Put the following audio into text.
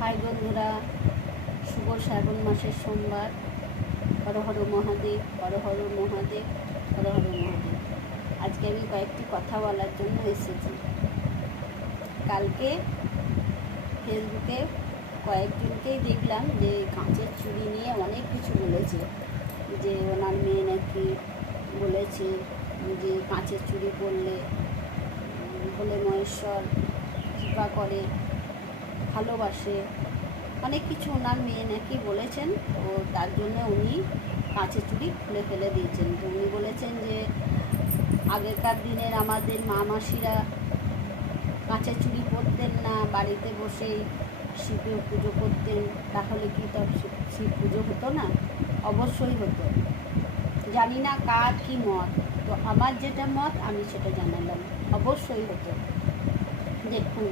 High বন্ধুরা, শুভ শ্রাবণ মাসের সোমবার। হর হর মহাদেব, হর হর মহাদেব, হর হর মহাদেব। আজকে আমি কয়েকটি কথা বলার জন্য এসেছি। কালকে ফেসবুকে কয়েকজনকেই দেখলাম যে কাঁচের চুড়ি নিয়ে অনেক কিছু বলেছে, যে ওনার মেয়ে নাকি বলেছে যে কাঁচের চুড়ি পরলে ভোলে মহেশ্বর কৃপা করে, ভালোবাসে, অনেক কিছু ওনার মেয়ে নাকি বলেছেন। ও তার জন্য উনি কাঁচের চুড়ি খুলে ফেলে দিয়েছেন। তো উনি বলেছেন যে আগেকার দিনের আমাদের মা মাসিরা কাঁচের চুড়ি পরতেন না, বাড়িতে বসেই শিবের পুজো করতেন, তাহলে কি তার শিব পুজো হতো না? অবশ্যই হতো। জানি না কার কী মত, তো আমার যেটা মত আমি সেটা জানালাম। অবশ্যই হতো। দেখুন,